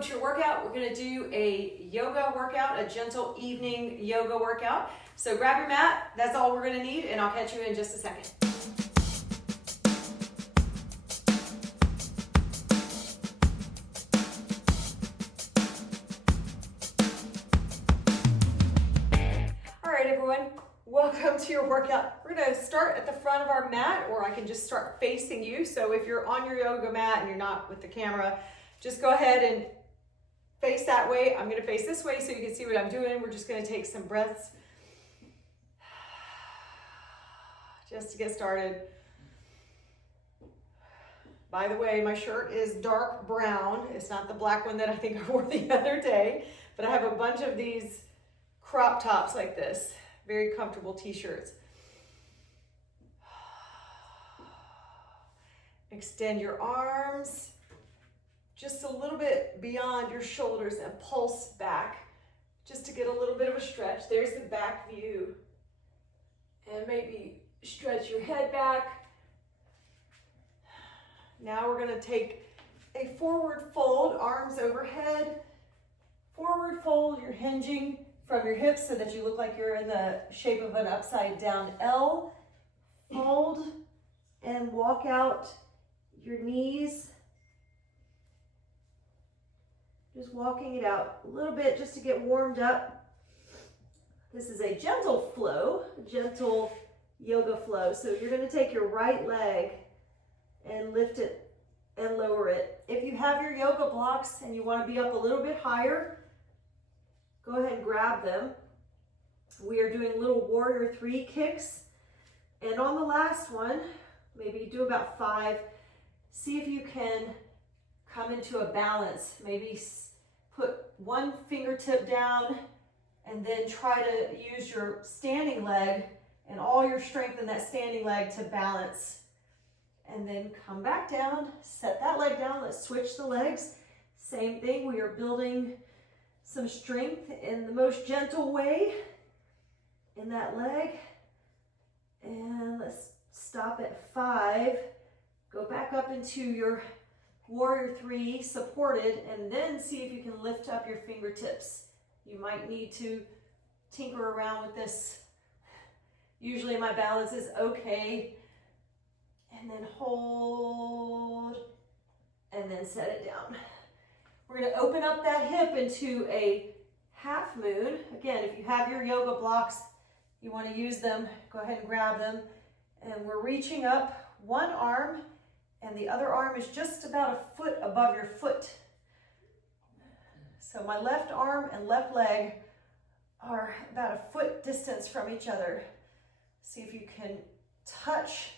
welcome to your workout. We're gonna do a yoga workout, a gentle evening yoga workout. So grab your mat, that's all we're gonna need, and I'll catch you in just a second. All right, everyone, welcome to your workout. We're gonna start at the front of our mat, or I can just start facing you. So if you're on your yoga mat and you're not with the camera, just go ahead and face that way. I'm gonna face this way so you can see what I'm doing. We're just gonna take some breaths just to get started. By the way, my shirt is dark brown. It's not the black one that I think I wore the other day, but I have a bunch of these crop tops like this, very comfortable t-shirts. Extend your arms just a little bit beyond your shoulders and pulse back just to get a little bit of a stretch. There's the back view. And maybe stretch your head back. Now we're gonna take a forward fold, arms overhead. Forward fold, you're hinging from your hips so that you look like you're in the shape of an upside down L. Fold and walk out your knees. Just walking it out a little bit just to get warmed up. This is a gentle flow, a gentle yoga flow. So you're going to take your right leg and lift it and lower it. If you have your yoga blocks and you want to be up a little bit higher, go ahead and grab them. We are doing little warrior 3 kicks. And on the last one, maybe do about 5. See if you can come into a balance. Maybe put one fingertip down and then try to use your standing leg and all your strength in that standing leg to balance. And then come back down, set that leg down. Let's switch the legs. Same thing, we are building some strength in the most gentle way in that leg. And let's stop at 5. Go back up into your warrior 3 supported, and then see if you can lift up your fingertips. You might need to tinker around with this. Usually my balance is okay. And then hold, and then set it down. We're gonna open up that hip into a half moon. Again, if you have your yoga blocks, you wanna use them, go ahead and grab them. And we're reaching up one arm, and the other arm is just about a foot above your foot. So my left arm and left leg are about a foot distance from each other. See if you can touch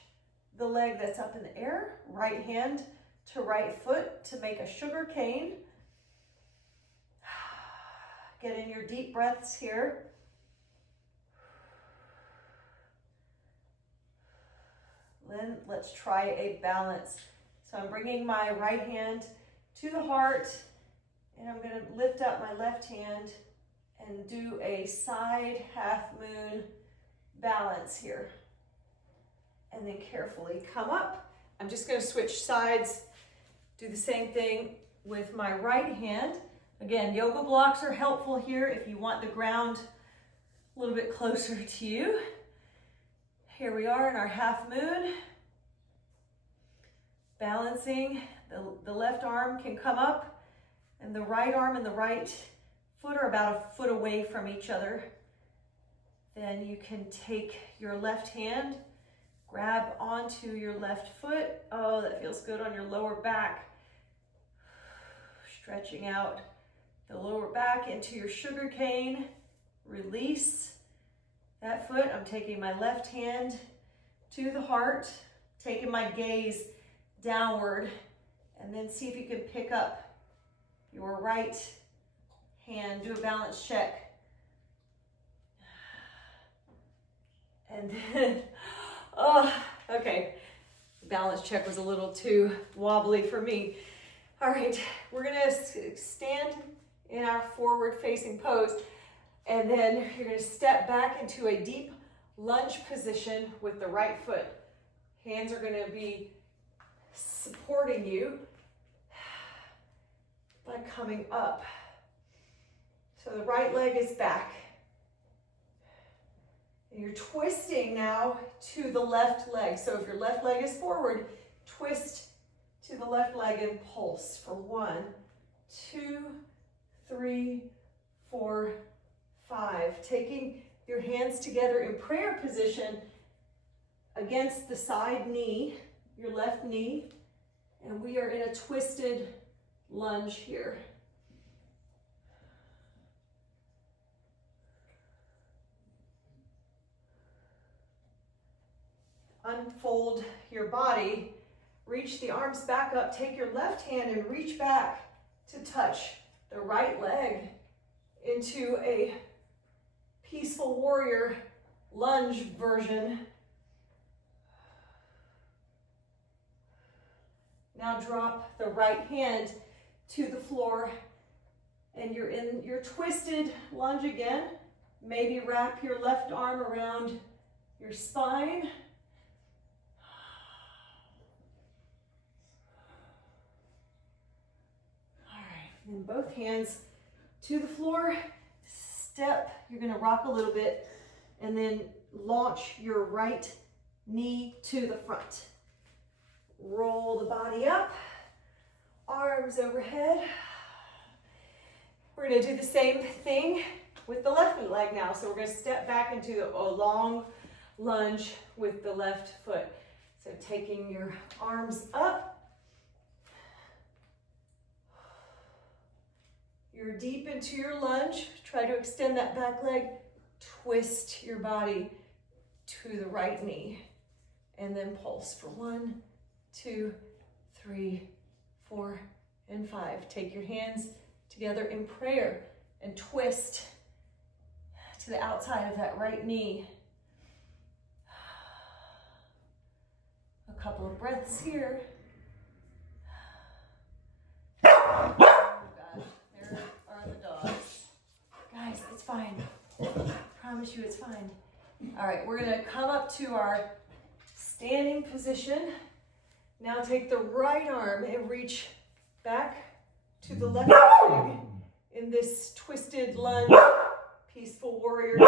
the leg that's up in the air, right hand to right foot to make a sugar cane. Get in your deep breaths here. Then let's try a balance. So I'm bringing my right hand to the heart, and I'm going to lift up my left hand and do a side half moon balance here. And then carefully come up. I'm just going to switch sides, do the same thing with my right hand. Again, yoga blocks are helpful here if you want the ground a little bit closer to you. Here we are in our half moon. Balancing, the left arm can come up, and the right arm and the right foot are about a foot away from each other. Then you can take your left hand, grab onto your left foot. Oh, that feels good on your lower back. Stretching out the lower back into your sugar cane. Release that foot. I'm taking my left hand to the heart, taking my gaze downward, and then see if you can pick up your right hand. Do a balance check. And then, oh, okay. The balance check was a little too wobbly for me. All right, we're gonna stand in our forward facing pose, and then you're gonna step back into a deep lunge position with the right foot. Hands are gonna be supporting you. by coming up. So the right leg is back. And you're twisting now to the left leg. So if your left leg is forward, twist to the left leg and pulse for 1, 2, 3, 4, 5. Taking your hands together in prayer position against the side knee, your left knee, and we are in a twisted lunge here. Unfold your body, reach the arms back up, take your left hand and reach back to touch the right leg into a peaceful warrior lunge version. Now drop the right hand to the floor and you're in your twisted lunge again. Maybe wrap your left arm around your spine. And both hands to the floor, step, you're gonna rock a little bit, and then launch your right knee to the front. Roll the body up, arms overhead. We're gonna do the same thing with the left leg now. So we're gonna step back into a long lunge with the left foot. So taking your arms up, you're deep into your lunge. Try to extend that back leg. Twist your body to the right knee. And then pulse for 1, 2, 3, 4, and 5. Take your hands together in prayer and twist to the outside of that right knee. A couple of breaths here. Guys, it's fine. I promise you it's fine. All right, we're gonna come up to our standing position. Now take the right arm and reach back to the left leg in this twisted lunge, peaceful warrior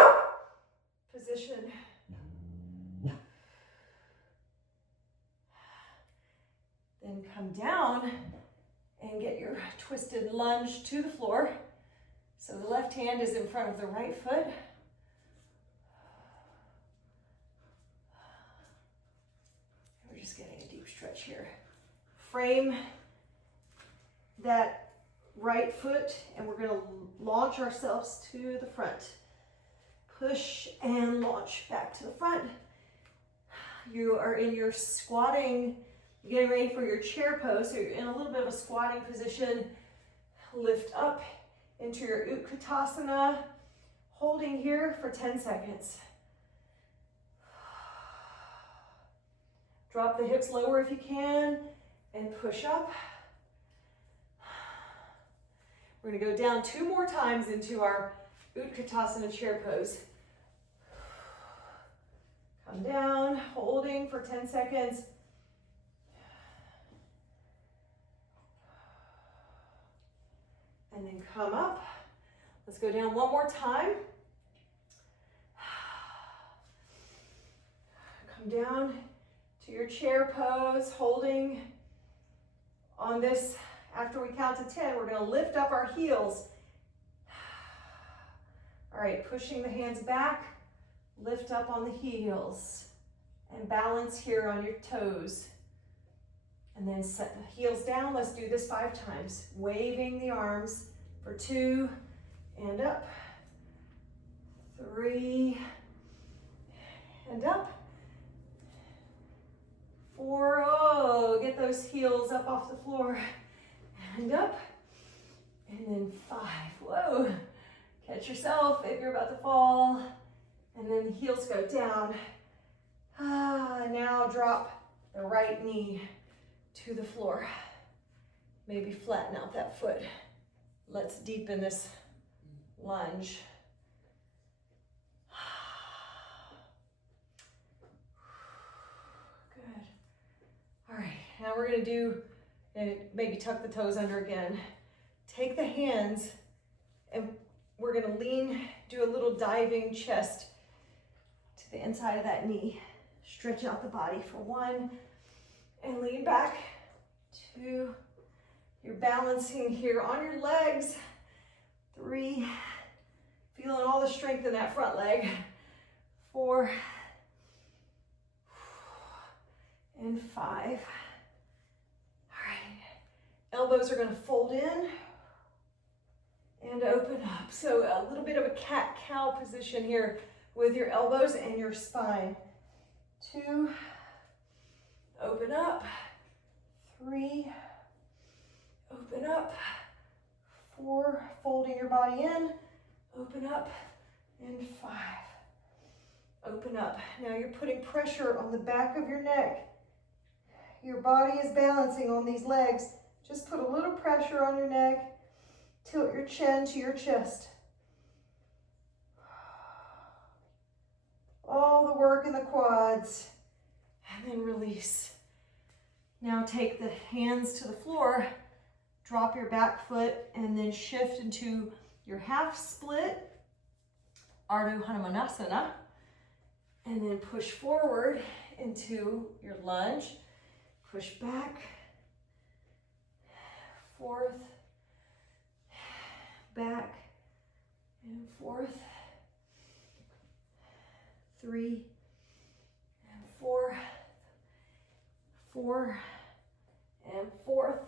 position. Then come down and get your twisted lunge to the floor. So the left hand is in front of the right foot. We're just getting a deep stretch here. Frame that right foot and we're gonna launch ourselves to the front. Push and launch back to the front. You are in your squatting, getting ready for your chair pose. So you're in a little bit of a squatting position. Lift up into your Utkatasana, holding here for 10 seconds. Drop the hips lower if you can, and push up. We're gonna go down 2 more times into our Utkatasana chair pose. Come down, holding for 10 seconds. And then come up. Let's go down 1 more time. Come down to your chair pose, holding on this. After we count to 10, we're gonna lift up our heels. All right, pushing the hands back, lift up on the heels, and balance here on your toes. And then set the heels down. Let's do this 5 times. Waving the arms for 2, and up. 3, and up. 4, oh, get those heels up off the floor, and up. And then 5, whoa. Catch yourself if you're about to fall. And then heels go down. Now drop the right knee to the floor. Maybe flatten out that foot. Let's deepen this lunge. Good. All right, now we're gonna do, and maybe tuck the toes under again. take the hands and we're gonna lean, do a little diving chest to the inside of that knee. Stretch out the body for 1 and lean back. 2, you're balancing here on your legs. 3, feeling all the strength in that front leg. 4, and 5. All right, elbows are gonna fold in and open up. So a little bit of a cat-cow position here with your elbows and your spine. 2, open up. 3, open up. 4, folding your body in, open up, and 5, open up. Now you're putting pressure on the back of your neck. Your body is balancing on these legs. Just put a little pressure on your neck. Tilt your chin to your chest. All the work in the quads, and then release. Now take the hands to the floor, drop your back foot, and then shift into your half split, Ardha Hanumanasana, and then push forward into your lunge, push back, forth, back, and forth, 3, and 4, 4, and forth,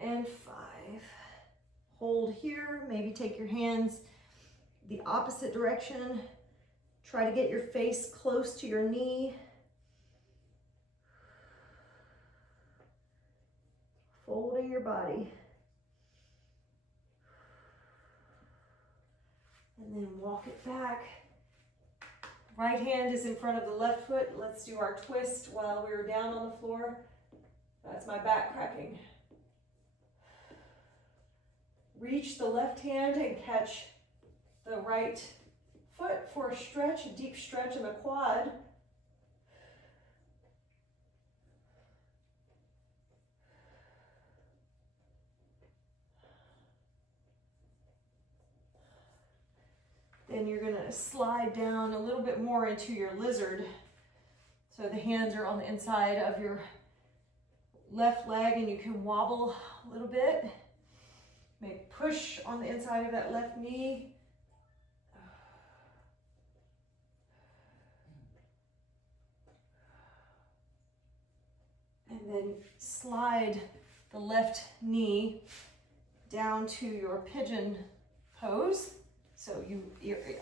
and 5. Hold here, maybe take your hands the opposite direction. Try to get your face close to your knee. Folding your body. And then walk it back. Right hand is in front of the left foot. Let's do our twist while we're down on the floor. That's my back cracking. Reach the left hand and catch the right foot for a stretch, a deep stretch in the quad. Then you're gonna slide down a little bit more into your lizard. So the hands are on the inside of your left leg and you can wobble a little bit. Make push on the inside of that left knee. And then slide the left knee down to your pigeon pose. So you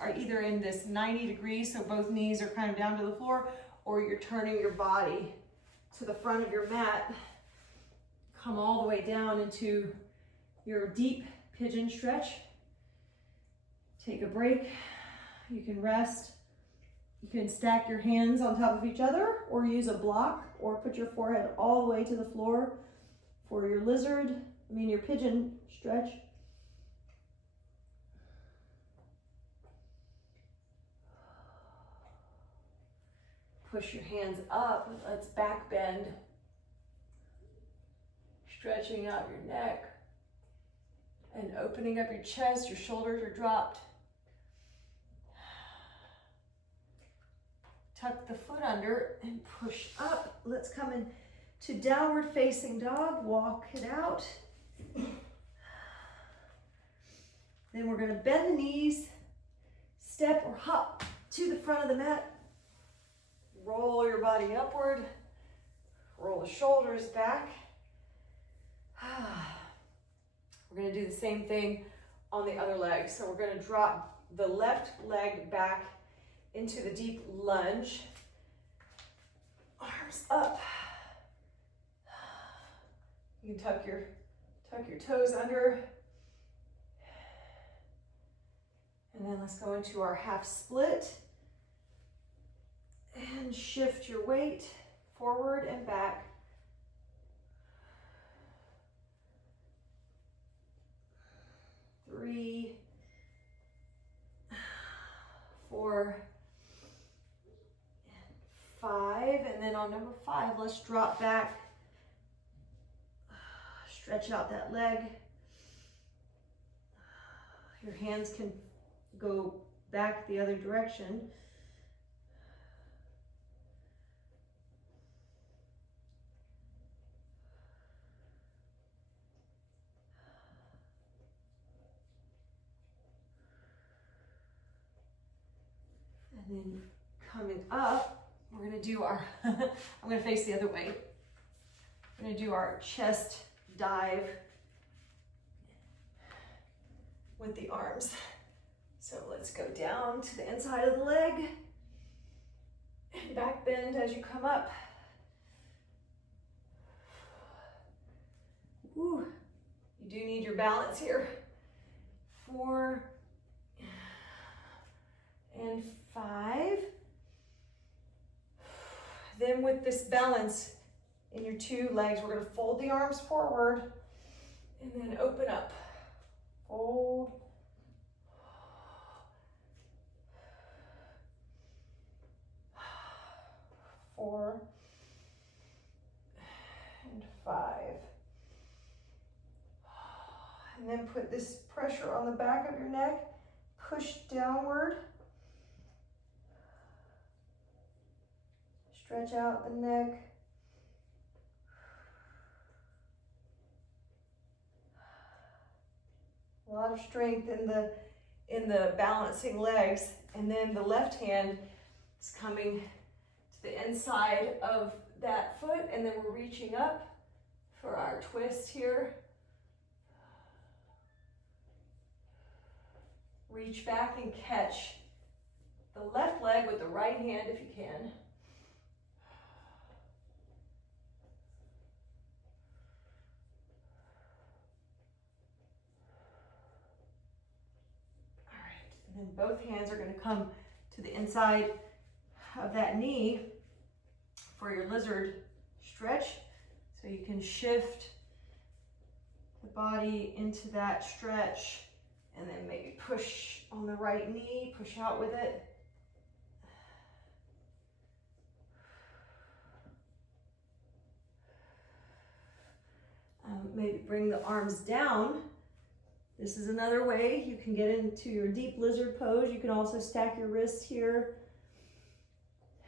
are either in this 90 degrees, so both knees are kind of down to the floor, or you're turning your body to the front of your mat. Come all the way down into your deep pigeon stretch. Take a break. You can rest. You can stack your hands on top of each other, or use a block, or put your forehead all the way to the floor for your your pigeon stretch. Push your hands up. Let's back bend. Stretching out your neck and opening up your chest. Your shoulders are dropped. Tuck the foot under and push up. Let's come into downward facing dog. Walk it out. Then we're going to bend the knees, step or hop to the front of the mat. Roll your body upward. Roll the shoulders back. We're going to do the same thing on the other leg. So we're going to drop the left leg back into the deep lunge. Arms up. You can tuck your toes under. And then let's go into our half split. And shift your weight forward and back. Three, 4, 5, and then on number 5, let's drop back. Stretch out that leg. Your hands can go back the other direction. And then coming up, we're gonna do our, I'm gonna face the other way. We're gonna do our chest dive with the arms. So let's go down to the inside of the leg and back bend as you come up. Woo. You do need your balance here. 4 and 5. Then with this balance in your 2 legs, we're going to fold the arms forward and then open up. Fold. 4 and 5. And then put this pressure on the back of your neck. Push downward. Stretch out the neck. A lot of strength in the balancing legs. And then the left hand is coming to the inside of that foot, and then we're reaching up for our twist here. Reach back and catch the left leg with the right hand if you can. All right, and then both hands are going to come to the inside of that knee for your lizard stretch. So you can shift the body into that stretch and then maybe push on the right knee, push out with it. Maybe bring the arms down. This is another way you can get into your deep lizard pose. You can also stack your wrists here,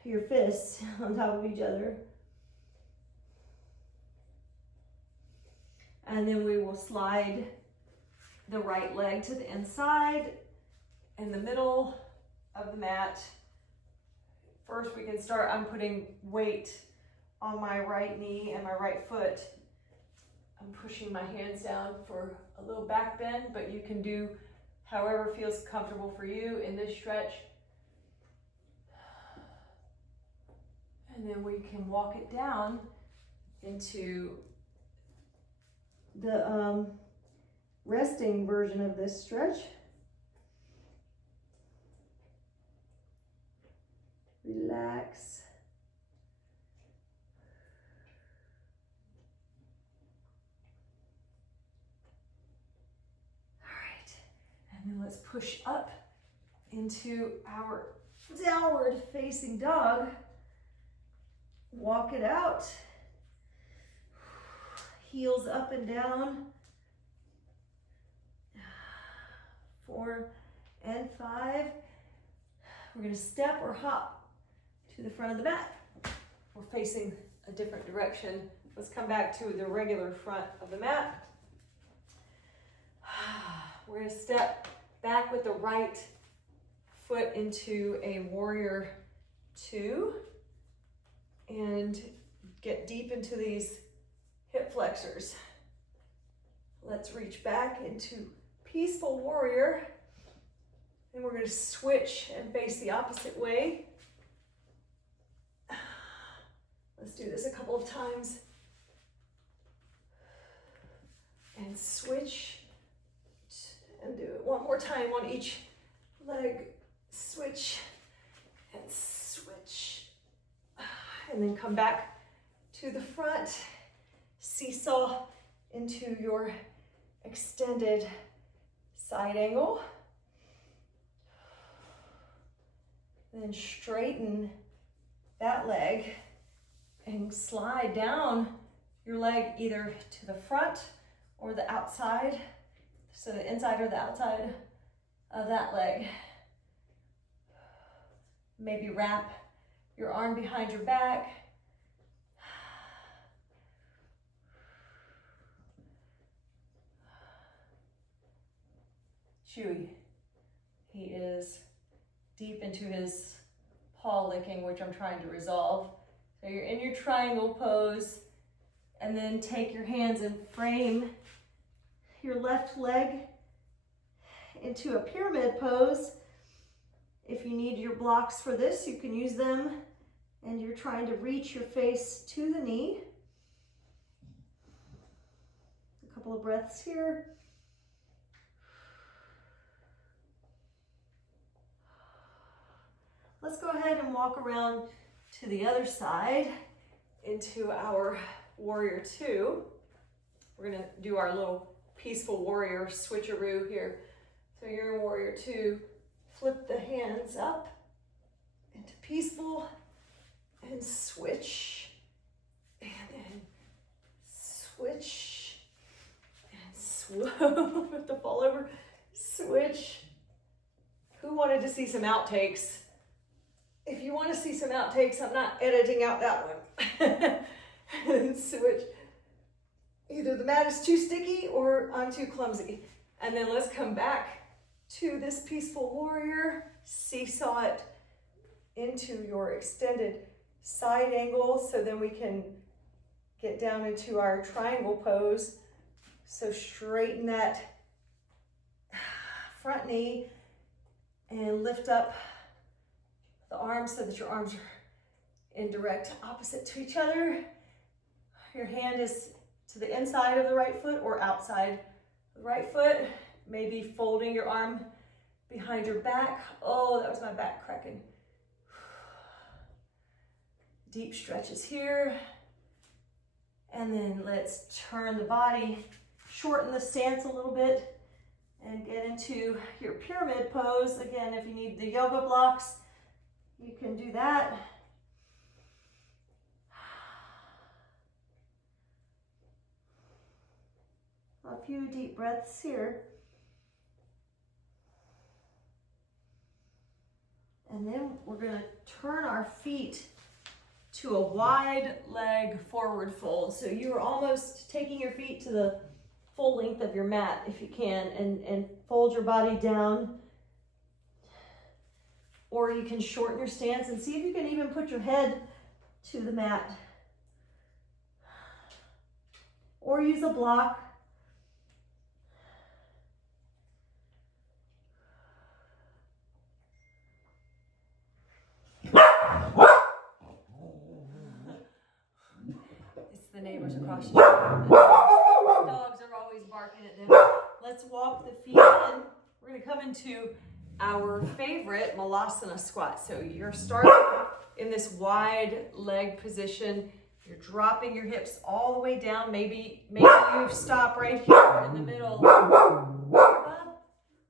your fists on top of each other. And then we will slide the right leg to the inside in the middle of the mat. First we can start, I'm putting weight on my right knee and my right foot. I'm pushing my hands down for a little back bend, but you can do however feels comfortable for you in this stretch. And then we can walk it down into the resting version of this stretch. Relax. All right, and then let's push up into our downward facing dog. Walk it out. Heels up and down. 4 and 5. We're going to step or hop to the front of the mat. We're facing a different direction. Let's come back to the regular front of the mat. We're going to step back with the right foot into a warrior 2 and get deep into these hip flexors. Let's reach back into peaceful warrior. And we're going to switch and face the opposite way. Let's do this a couple of times. And switch. And do it one more time on each leg. Switch and switch. And then come back to the front. Seesaw into your extended side angle. Then straighten that leg and slide down your leg either to the front or the outside. So the inside or the outside of that leg. Maybe wrap your arm behind your back. Chewy. He is deep into his paw licking, which I'm trying to resolve. So you're in your triangle pose, and then take your hands and frame your left leg into a pyramid pose. If you need your blocks for this, you can use them, and you're trying to reach your face to the knee. A couple of breaths here. Let's go ahead and walk around to the other side into our warrior two. We're gonna do our little peaceful warrior switcheroo here. So you're in warrior two, flip the hands up into peaceful and switch, and then switch and swoop to fall over, switch. Who wanted to see some outtakes? If you want to see some outtakes, I'm not editing out that one. Switch. Either the mat is too sticky or I'm too clumsy. And then let's come back to this peaceful warrior. Seesaw it into your extended side angle, so then we can get down into our triangle pose. So straighten that front knee and lift up the arms so that your arms are in direct opposite to each other. Your hand is to the inside of the right foot or outside the right foot. Maybe folding your arm behind your back. Oh, that was my back cracking. Deep stretches here. And then let's turn the body, shorten the stance a little bit, and get into your pyramid pose. Again, if you need the yoga blocks, you can do that. A few deep breaths here. And then we're going to turn our feet to a wide leg forward fold. So you're almost taking your feet to the full length of your mat if you can, and fold your body down. Or you can shorten your stance and see if you can even put your head to the mat. Or use a block. It's the neighbors across the street. Dogs are always barking at them. Let's walk the feet in. We're going to come into our favorite Malasana squat. So you're starting in this wide leg position. You're dropping your hips all the way down. Maybe you stop right here in the middle,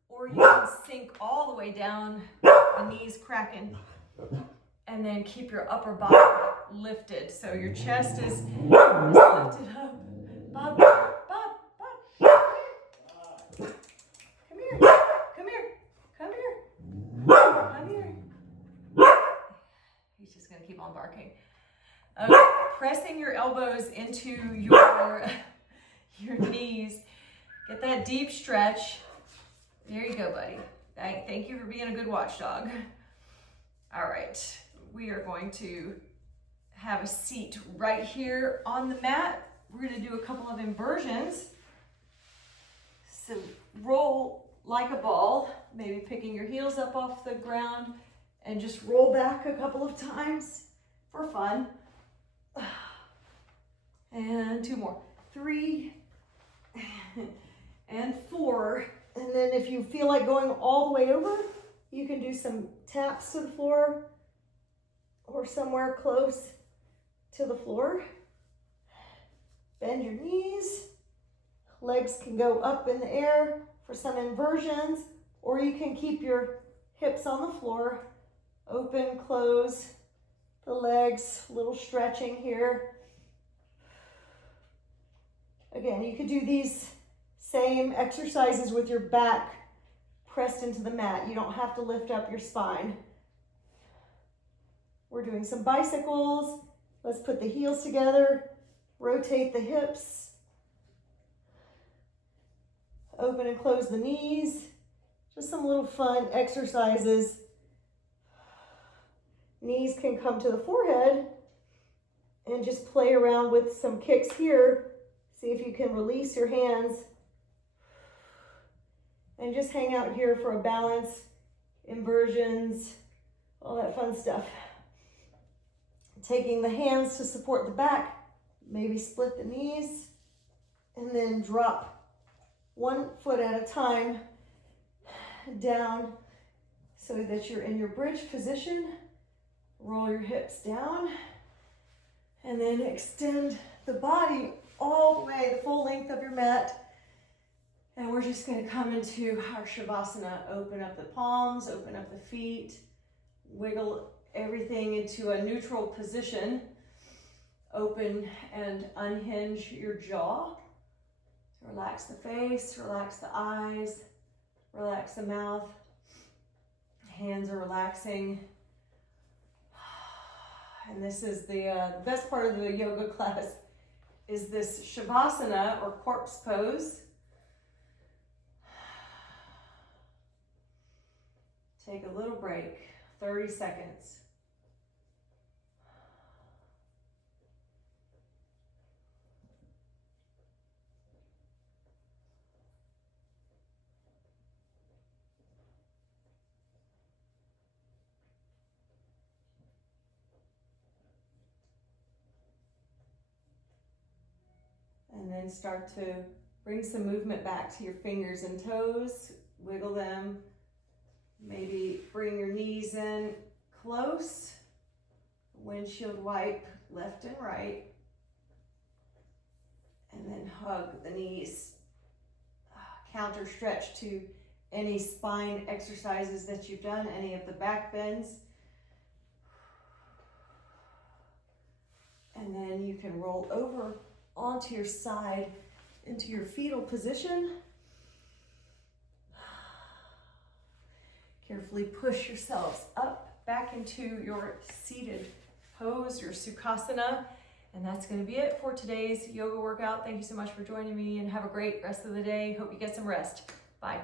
or you can sink all the way down, the knees cracking, and then keep your upper body lifted. So your chest is lifted up. Bob, Bob, Bob. Come here. Come here. Come here. Come here. He's just going to keep on barking. Okay. Pressing your elbows into your knees. Get that deep stretch. There you go, buddy. Thank you for being a good watchdog. All right. We are going to have a seat right here on the mat. We're going to do a couple of inversions. So roll like a ball, maybe picking your heels up off the ground, and just roll back a couple of times for fun. And two more. 3 and 4. And then if you feel like going all the way over, you can do some taps to the floor or somewhere close to the floor. Bend your knees. Legs can go up in the air for some inversions, or you can keep your hips on the floor. Open, close the legs, a little stretching here. Again, you could do these same exercises with your back pressed into the mat. You don't have to lift up your spine. We're doing some bicycles. Let's put the heels together, rotate the hips, open and close the knees. Just some little fun exercises. Knees can come to the forehead and just play around with some kicks here. See if you can release your hands and just hang out here for a balance, inversions, all that fun stuff. Taking the hands to support the back, maybe split the knees, and then drop one foot at a time down so that you're in your bridge position. Roll your hips down, and then extend the body all the way, the full length of your mat. And we're just going to come into our Shavasana. Open up the palms, open up the feet, wiggle everything into a neutral position. Open and unhinge your jaw. Relax the face, relax the eyes, relax the mouth. Hands are relaxing. And this is the best part of the yoga class, is this Shavasana or corpse pose. Take a little break, 30 seconds. And then start to bring some movement back to your fingers and toes. Wiggle them. Maybe bring your knees in close. Windshield wipe left and right. And then hug the knees. Counter stretch to any spine exercises that you've done, any of the back bends. And then you can roll over onto your side into your fetal position. Carefully push yourselves up back into your seated pose, your Sukhasana. And that's going to be it for today's yoga workout. Thank you so much for joining me, and have a great rest of the day. Hope you get some rest. Bye.